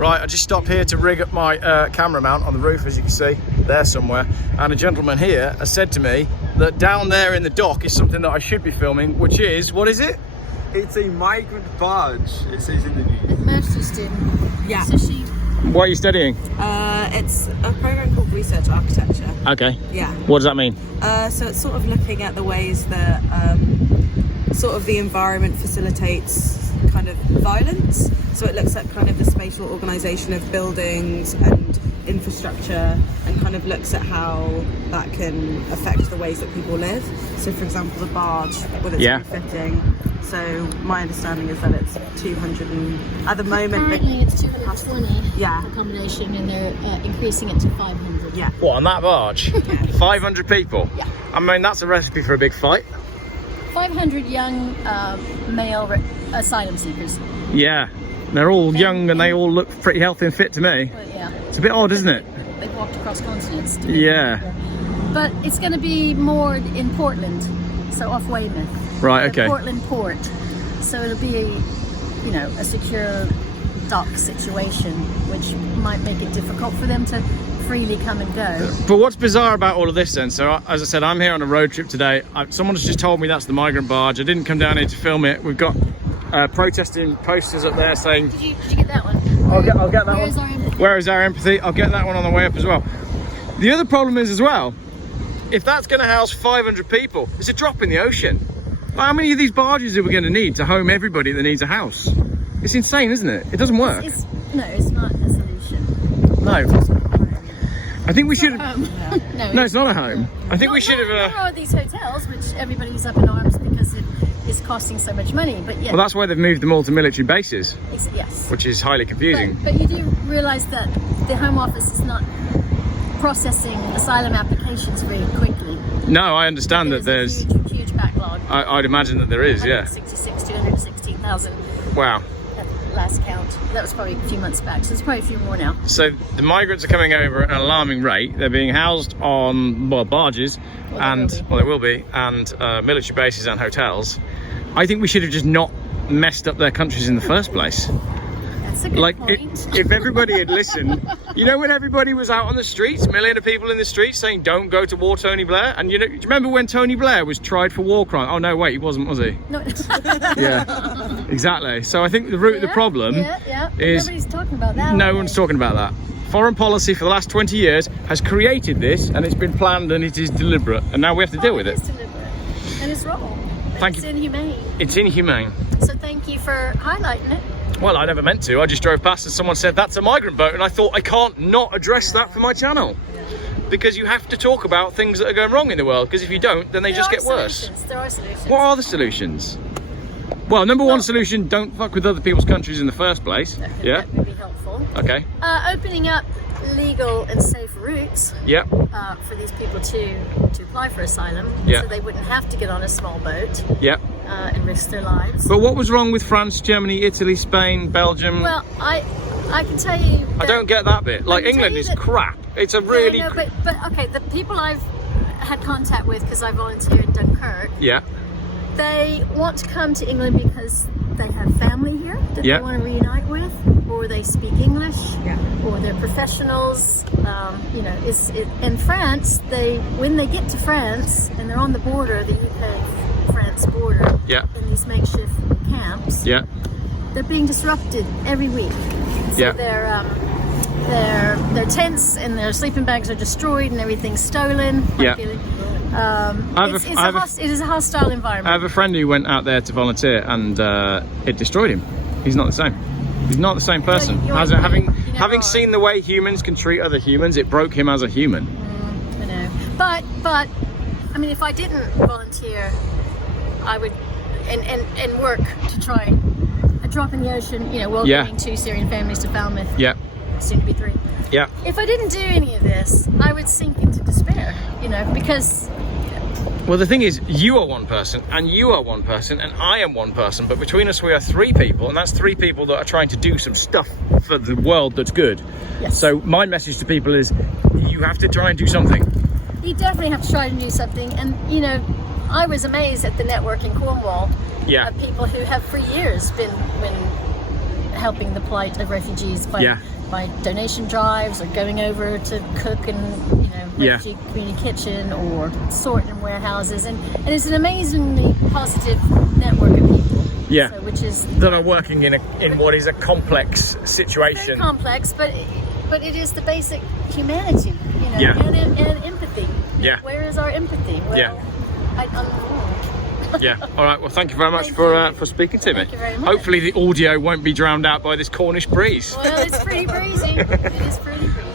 Right, I just stopped here to rig up my camera mount on the roof, as you can see, there somewhere. And a gentleman here has said to me that down there in the dock is something that I should be filming, which is, what is it? It's a migrant barge, it says in the news. Master's student. Yeah. So she. What are you studying? It's a program called Research Architecture. Okay. Yeah. What does that mean? So it's sort of looking at the ways that sort of the environment facilitates kind of violence. So it looks at kind of the spatial organisation of buildings and infrastructure, and kind of looks at how that can affect the ways that people live. So for example, the barge with its refitting. So my understanding is that it's 200 and at the moment currently it's 220 yeah accommodation, and they're increasing it to 500. Yeah. What, on that barge? 500 people? Yeah. I mean, that's a recipe for a big fight. 500 young male asylum seekers. Yeah. They're all young and they all look pretty healthy and fit to me. Well, yeah. It's a bit odd, isn't it? They've walked across continents. Yeah. But it's going to be moored in Portland, so off Weymouth. Right, okay. Portland port. So it'll be a secure dock situation, which might make it difficult for them to freely come and go. But what's bizarre about all of this then, so as I said, I'm here on a road trip today. Someone's just told me that's the migrant barge. I didn't come down here to film it. We've got protesting posters up there saying... Did you get that one? I'll get that Where one. is our empathy? Where is our empathy? I'll get that one on the way up as well. The other problem is as well, if that's going to house 500 people, it's a drop in the ocean. How many of these barges are we going to need to home everybody that needs a house? It's insane, isn't it? It doesn't work. No, it's not a solution. No. I think we should have... No, it's not a home. I think we should have... There are these hotels, which everybody's up in arms because it is costing so much money, but yeah. Well, that's why they've moved them all to military bases. Yes. Which is highly confusing. But you do realise that the Home Office is not processing asylum applications very quickly. No, I understand that there's... huge backlog. I'd imagine that there is, yeah. 216,000. Wow. At last count. That was probably a few months back, so there's probably a few more now. So the migrants are coming over at an alarming rate. They're being housed on barges, they will be, and military bases and hotels. I think we should have just not messed up their countries in the first place. That's a good point. If everybody had listened, when everybody was out on the streets, millions of people in the streets saying don't go to war, Tony Blair, and do you remember when Tony Blair was tried for war crime? Oh no, wait, he wasn't, was he? No. Yeah, exactly. So I think the root of the problem is nobody's talking about that. No one's talking about that. Foreign policy for the last 20 years has created this, and it's been planned and it is deliberate, and now we have to deal with it. It's deliberate, and it's wrong. It's inhumane. It's inhumane. So thank you for highlighting it. Well, I never meant to. I just drove past and someone said that's a migrant boat, and I thought I can't not address that for my channel. Because you have to talk about things that are going wrong in the world, because if you don't, then they just get worse. There are solutions. What are the solutions? Well, number one solution, don't fuck with other people's countries in the first place. That would be helpful. Okay. Opening up legal and safe routes for these people to apply for asylum, so they wouldn't have to get on a small boat and risk their lives. But what was wrong with France, Germany, Italy, Spain, Belgium? Well, I can tell you I don't get that bit. Like, England is crap. It's a really... Yeah, no, but okay, the people I've had contact with, because I volunteer in Dunkirk, they want to come to England because they have family here that they want to reunite with, or they speak English, or they're professionals. In France, when they get to France and they're on the border, the UK-France border, in these makeshift camps, they're being disrupted every week. So their tents and their sleeping bags are destroyed and everything's stolen. It is a hostile environment. I have a friend who went out there to volunteer, and it destroyed him. He's not the same. He's not the same person. Having seen the way humans can treat other humans, it broke him as a human. I know. But I mean, if I didn't volunteer, I would and work to try a drop in the ocean. Welcoming 2 Syrian families to Falmouth. Soon to be 3. If I didn't do any of this, I would sink into despair. Because... Well, the thing is, you are one person, and you are one person, and I am one person, but between us we are 3 people, and that's 3 people that are trying to do some stuff for the world that's good. Yes. So my message to people is, you have to try and do something. You definitely have to try to do something, and I was amazed at the network in Cornwall of people who have for years helping the plight of refugees by donation drives or going over to cook in refugee community kitchen or sort in warehouses, and it's an amazingly positive network of people. Yeah, so, which is that are working in what is a complex situation. Very complex, but it is the basic humanity, and empathy. Yeah. Where is our empathy? Well, Yeah. All right. Well, thank you very much for speaking to me. Thank you very much. Hopefully the audio won't be drowned out by this Cornish breeze. Well, it's pretty breezy. It is pretty breezy.